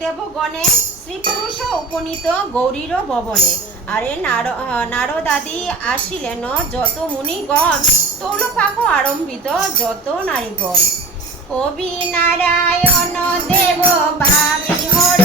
দেবগণে শ্রীপুরুষ উপনীত গৌরীর ভবনে আরে নার নারদাদি আসিলেন যত মুনিগণ তৌলপাক আরম্ভিত যত নারীগণ। কবি নারায়ণ দেব বাবি হর